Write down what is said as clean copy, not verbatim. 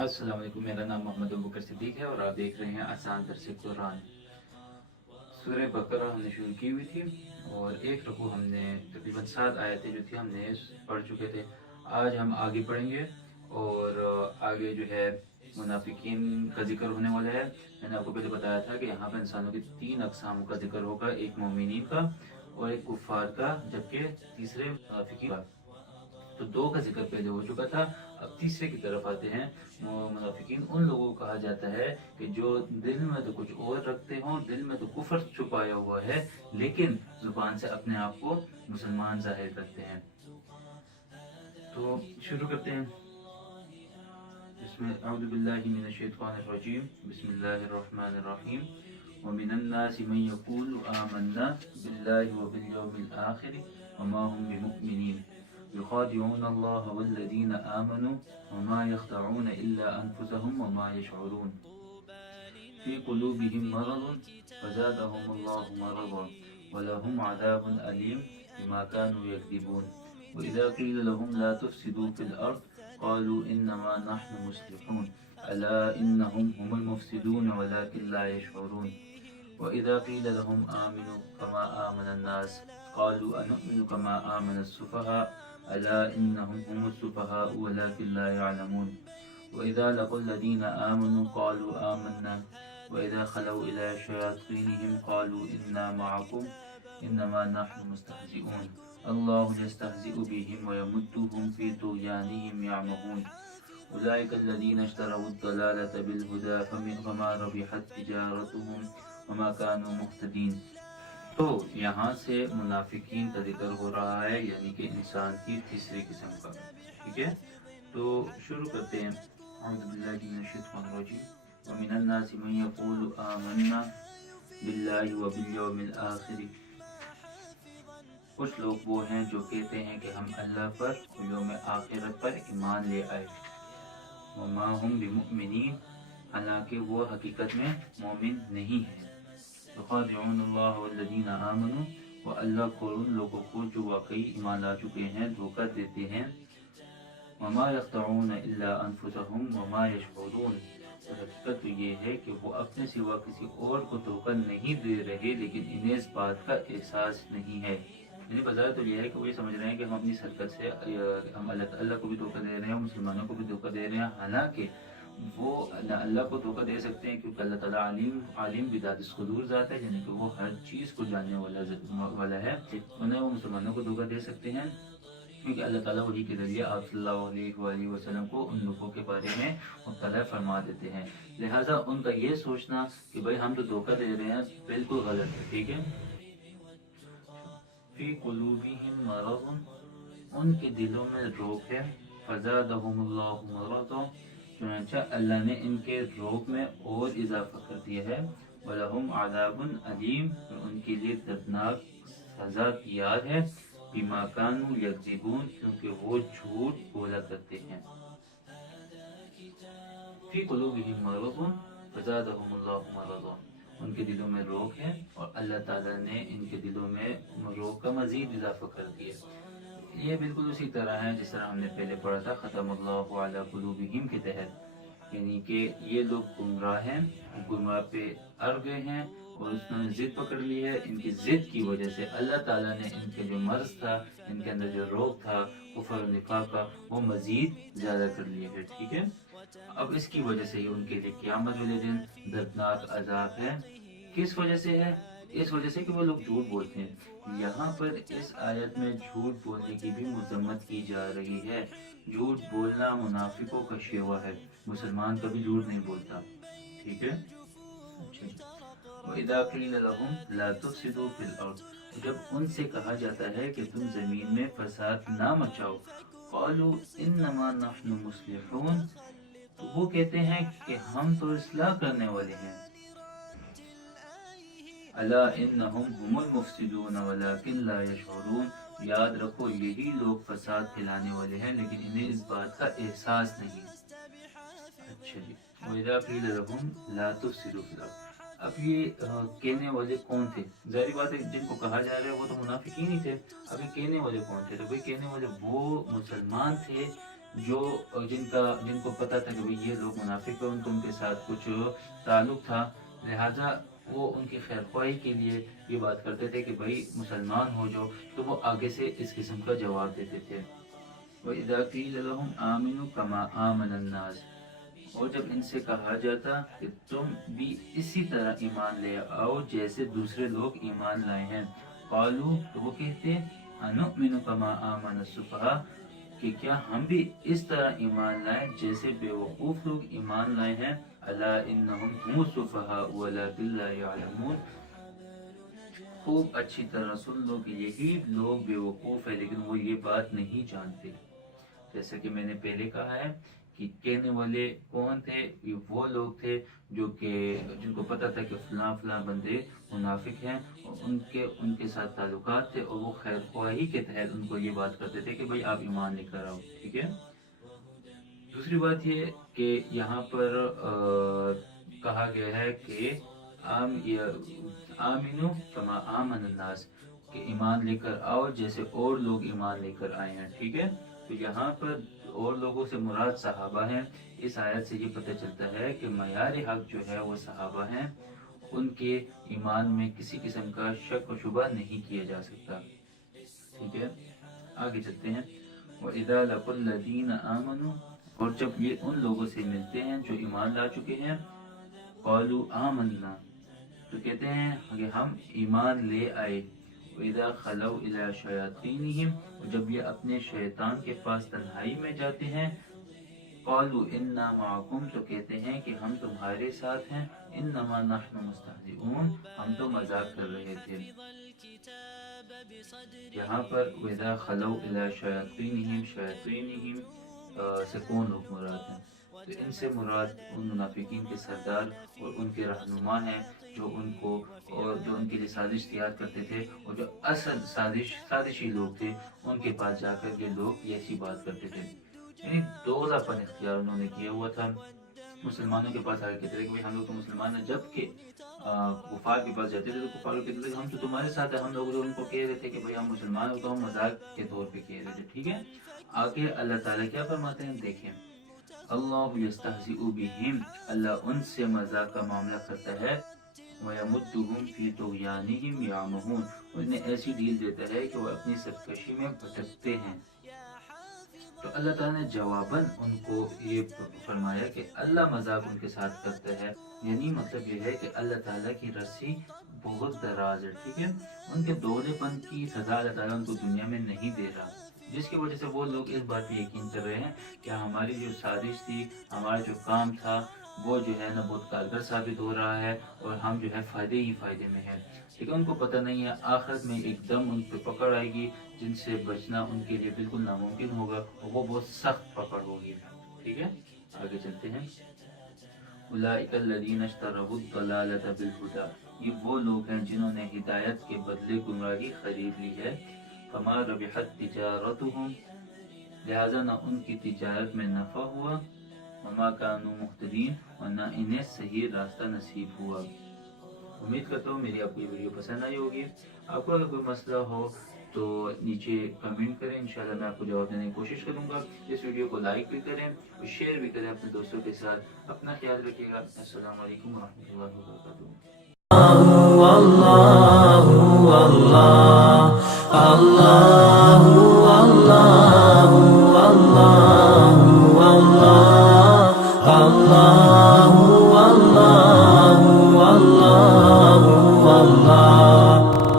السلام علیکم، میرا نام محمد صدیق ہے اور آپ دیکھ رہے ہیں آسان درس قرآن۔ سورہ بقرہ ہم نے شروع کی ہوئی تھی اور ایک رکوع ہم نے تقریباً 7 آیتیں جو تھی ہم نے پڑھ چکے تھے۔ آج ہم آگے پڑھیں گے اور آگے جو ہے منافقین کا ذکر ہونے والا ہے۔ میں نے آپ کو پہلے بتایا تھا کہ یہاں پہ انسانوں کی 3 اقسام کا ذکر ہوگا، ایک مومنین کا اور ایک کفار کا، جبکہ تیسرے منافقین کا۔ تو 2 کا ذکر پہلے ہو چکا تھا، اب تیسرے کی طرف آتے ہیں۔ منافقین ان لوگوں کو کہا جاتا ہے کہ جو دل میں تو کچھ اور رکھتے ہوں، دل میں تو کفر چھپایا ہوا ہے، لیکن زبان سے اپنے آپ کو مسلمان ظاہر کرتے ہیں۔ تو شروع کرتے ہیں۔ اعوذ باللہ من الشیطان الرجیم، بسم اللہ الرحمن الرحیم۔ ومن الناس من يقول آمنا بالله وباليوم الآخر وما هم بمؤمنين يخادعون الله والذين آمنوا وما يخدعون إلا أنفسهم وما يشعرون في قلوبهم مرض فزادهم الله مرضا ولهم عذاب أليم بما كانوا يكذبون وإذا قيل لهم لا تفسدوا في الأرض قالوا إنما نحن مصلحون ألا إنهم هم المفسدون ولكن لا يشعرون وإذا قيل لهم آمنوا كما آمن الناس قالوا أنؤمن كما آمن السفهاء ألا إنهم هم السفهاء ولكن لا يعلمون وإذا لقوا الذين آمنوا قالوا آمنا وإذا خلوا إلى شياطينهم قالوا إنا معكم إنما نحن مستهزئون الله يستهزئ بهم ويمدهم في طغيانهم يعمهون أولئك الذين اشتروا الضلالة بالهدى فما ربحت تجارتهم وما كانوا مهتدين۔ تو یہاں سے منافقین کا ذکر ہو رہا ہے، یعنی کہ انسان کی تیسری قسم کا۔ ٹھیک ہے، تو شروع کرتے ہیں۔ اعوذ باللہ من الشیطان الرجیم۔ ومن الناس من يقول آمنا باللہ وبالیوم الآخر۔ کچھ لوگ وہ ہیں جو کہتے ہیں کہ ہم اللہ پر اور یوم آخرت پر ایمان لے آئے۔ وما هم بمؤمنین، حالانکہ وہ حقیقت میں مومن نہیں ہیں۔ یخادعون اللہ والذین آمنوا، وہ اللہ کو ان لوگوں کو جو واقعی ایمان لا چکے ہیں دھوکہ دیتے ہیں۔ وما یخدعون الا انفسهم وما یشعرون، اور حقیقت تو یہ ہے کہ وہ اپنے سوا کسی اور کو دھوکہ نہیں دے رہے، لیکن انہیں اس بات کا احساس نہیں ہے۔ یعنی بظاہر تو یہ ہے کہ وہ یہ سمجھ رہے ہیں کہ ہم اپنی حرکت سے ہم اللہ کو بھی دھوکہ دے رہے ہیں، مسلمانوں کو بھی دھوکہ دے رہے ہیں، حالانکہ وہ اللہ کو دھوکہ دے سکتے ہیں کیونکہ اللہ تعالیٰ عالم بذات الصدور ذات ہے، یعنی کہ وہ ہر چیز کو جاننے والا ہے۔ انہیں وہ مسلمانوں کو دھوکہ دے سکتے ہیں کیونکہ اللہ تعالیٰ وحی کے ذریعے آپ صلی اللہ علیہ وآلہ وسلم کو ان لوگوں کے بارے میں مطلع فرما دیتے ہیں۔ لہٰذا ان کا یہ سوچنا کہ بھائی ہم تو دھوکہ دے رہے ہیں بالکل غلط ہے۔ ٹھیک ہے، فی قلوبہم مرض، ان کے دلوں میں روگ ہے۔ فزادہم اللہ مرضا، چنانچہ اللہ نے ان کے روگ میں اور اضافہ کر دیا ہے۔ وَلَهُمْ عَذَابٌ عَلِيمٌ، اور ان کے لیے دردناک سزا تیار ہے۔ بِمَا كَانُوا يَكْذِبُونَ، کیونکہ وہ جھوٹ بولا کرتے ہیں۔ فِي قُلُوبِهِمْ مَرَضٌ فَزَادَهُمُ اللَّهُ مَرَضًا، ان کے دلوں میں روگ ہے اور اللہ تعالیٰ نے ان کے دلوں میں روگ کا مزید اضافہ کر دیا۔ یہ بالکل اسی طرح ہے جس طرح ہم نے پہلے پڑھا تھا ختم اللہ علی قلوبہم کے تحت، یعنی کہ یہ لوگ گمراہ ہیں، گمراہ پہ اڑ گئے ہیں اور اس نے ضد پکڑ لی ہے۔ ان کی ضد کی وجہ سے اللہ تعالیٰ نے ان کے جو مرض تھا، ان کے اندر جو روگ تھا کفر و نفاق کا، وہ مزید زیادہ کر لیے ہے۔ ٹھیک ہے، اب اس کی وجہ سے ان کے لیے قیامت والے دن دردناک عذاب ہے۔ کس وجہ سے ہے؟ اس وجہ سے کہ وہ لوگ جھوٹ بولتے ہیں۔ یہاں پر اس آیت میں جھوٹ بولنے کی بھی مذمت کی جا رہی ہے۔ جھوٹ بولنا منافقوں کا شیوا ہے، مسلمان کبھی جھوٹ نہیں بولتا۔ ٹھیک ہے، وَإِذَا قِيلَ لَهُمْ لَا تُفْسِدُوا فِي الْأَرْضِ، جب ان سے کہا جاتا ہے کہ تم زمین میں فساد نہ مچاؤ، قَالُوا إِنَّمَا نَحْنُ مُصْلِحُونَ، تو وہ کہتے ہیں کہ ہم تو اصلاح کرنے والے ہیں۔ الا انہم هم المفسدون ولکن لا یشعرون، یاد رکھو یہی لوگ فساد پھیلانے والے ہیں لیکن انہیں اس بات کا احساس نہیں۔ اچھا جی، وَإِذَا قِيلَ لَهُمْ لَا تُفْسِدُوا فِي الْأَرْضِ، اب یہ کہنے والے کون تھے؟ ظاہری بات ہے جن کو کہا جا رہا ہے وہ تو منافقین ہی تھے۔ اب یہ کہنے والے کون تھے؟ تو بھئی کہنے والے وہ مسلمان تھے جو جن کو پتہ تھا کہ بھئی یہ لوگ منافق ہیں، ان کے ساتھ کچھ تعلق تھا، لہذا وہ ان کی خیر خواہی کے لیے یہ بات کرتے تھے کہ بھئی مسلمان ہو جو، تو وہ آگے سے اس قسم کا جواب دیتے تھے۔ وَإِذَا قِيلَ لَهُمْ آمِنُوا كَمَا آمَنَ النَّاسُ، اور جب ان سے کہا جاتا کہ تم بھی اسی طرح ایمان لے آؤ جیسے دوسرے لوگ ایمان لائے ہیں، قالوا، تو وہ کہتے انؤمن کما آمن السفہاء، کہ کیا ہم بھی اس طرح ایمان لائیں جیسے بے وقوف لوگ ایمان لائے ہیں، الا انہم هم السفہاء ولکن لا یعلمون، خوب اچھی طرح سن لو کہ یہی لوگ بے وقوف ہے لیکن وہ یہ بات نہیں جانتے۔ جیسا کہ میں نے پہلے کہا ہے کہ کہنے والے کون تھے، یہ وہ لوگ تھے جن کو پتہ تھا کہ فلاں فلاں بندے منافق ہیں، اور ان کے ساتھ تعلقات تھے، اور وہ خیر خواہی کے تحت ان کو یہ بات کرتے تھے کہ بھئی آپ ایمان لے کر آؤ، ٹھیک ہے۔ دوسری بات یہ کہ یہاں پر کہا گیا ہے کہ آمنو کما آمن الناس، کہ ایمان لے کر آؤ جیسے اور لوگ ایمان لے کر آئے ہیں، ٹھیک ہے۔ تو یہاں پر اور لوگوں سے مراد صحابہ ہیں۔ اس آیت سے یہ پتہ چلتا ہے کہ معیار حق جو ہے وہ صحابہ ہیں، ان کے ایمان میں کسی قسم کا شک و شبہ نہیں کیا جا سکتا، ٹھیک ہے۔ آگے چلتے ہیں۔ وَإِذَا لَقُوا الَّذِينَ آمَنُوا، اور جب یہ ان لوگوں سے ملتے ہیں جو ایمان لا چکے ہیں، قَالُوا آمَنَّا، تو کہتے ہیں کہ ہم ایمان لے آئے، وَإِذَا خَلَوْا إِلَىٰ شَيَاطِينِهِمْ، اور جب یہ اپنے شیطان کے پاس تنہائی میں جاتے ہیں، قَالُوا إِنَّا مَعَكُمْ، تو کہتے ہیں کہ ہم تمہارے ساتھ ہیں، إِنَّمَا نَحْنُ مُسْتَهْزِئُونَ، ہم تو مذاق کر رہے تھے۔ یہاں پر وَإِذَا خَلَوْا إِلَىٰ شَيَاطِينِهِمْ سے کون لوگ مراد ہیں؟ تو ان سے مراد ان منافقین کے سردار اور ان کے رہنما ہیں، جو ان کے لیے سازش تیار کرتے تھے، اور جو اصل سازشی لوگ تھے، ان کے پاس جا کر یہ لوگ ایسی بات کرتے تھے۔ یعنی دوزہ پن اختیار انہوں نے کیا ہوا تھا، مسلمانوں کے پاس آگے کہتے تھے کہ ہم لوگ تو مسلمان ہیں، جبکہ کفار کے پاس جاتے تھے تو کفار کہتے تھے کہ ہم تو تمہارے ساتھ ہیں، ہم لوگ جو ان کو کہہ رہے تھے کہ بھئی ہم مسلمان ہیں، تو ہم مذاق کے طور پہ کہہ رہے تھے، ٹھیک ہے۔ آگے اللہ تعالیٰ کیا فرماتے ہیں، دیکھیں، اللہ یستہزئ بہم، اللہ ان سے مذاق کا معاملہ کرتا ہے، وَيَمُدُّهُمْ فِي طُغْيَانِهِمْ يَعْمَهُونَ، انہیں ایسی ڈھیل دیتا ہے کہ وہ اپنی سرکشی میں بھٹکتے ہیں۔ تو اللہ تعالیٰ نے جواباً ان کو یہ فرمایا کہ اللہ مذاق ان کے ساتھ کرتا ہے، یعنی مطلب یہ ہے کہ اللہ تعالیٰ کی رسی بہت دراز ہے، ٹھیک ہے۔ ان کے دولے پن کی سزا اللہ تعالیٰ ان کو دنیا میں نہیں دے رہا، جس کی وجہ سے وہ لوگ اس بات پہ یقین کر رہے ہیں کہ ہماری جو سازش تھی، ہمارا جو کام تھا، وہ جو ہے نا بہت کارگر ثابت ہو رہا ہے، اور ہم جو ہے فائدے ہی فائدے میں ہیں، لیکن ان کو پتہ نہیں ہے آخرت میں ایک دم ان پہ پکڑ آئے گی جن سے بچنا ان کے لیے بالکل ناممکن ہوگا، اور وہ بہت سخت پکڑ ہوگی، ٹھیک ہے۔ آگے چلتے ہیں۔ اولئک الذین اشتروا الضلالۃ بالہدی، یہ وہ لوگ ہیں جنہوں نے ہدایت کے بدلے گمراہی خرید لی ہے، فما ربحت تجارتهم، لہذا نہ ان کی تجارت میں نفع ہوا، وما كانوا مهتدین، اور نہ انہیں صحیح راستہ نصیب ہوا۔ امید کرتا ہوں میری آپ کو یہ ویڈیو پسند آئی ہوگی۔ آپ کو اگر کوئی مسئلہ ہو تو نیچے کمنٹ کریں، انشاءاللہ میں آپ کو جواب دینے کی کوشش کروں گا۔ اس ویڈیو کو لائک بھی کریں اور شیئر بھی کریں اپنے دوستوں کے ساتھ۔ اپنا خیال رکھیے گا۔ السلام علیکم ورحمۃ اللہ وبرکاتہ۔ اللہ اللہ اللہ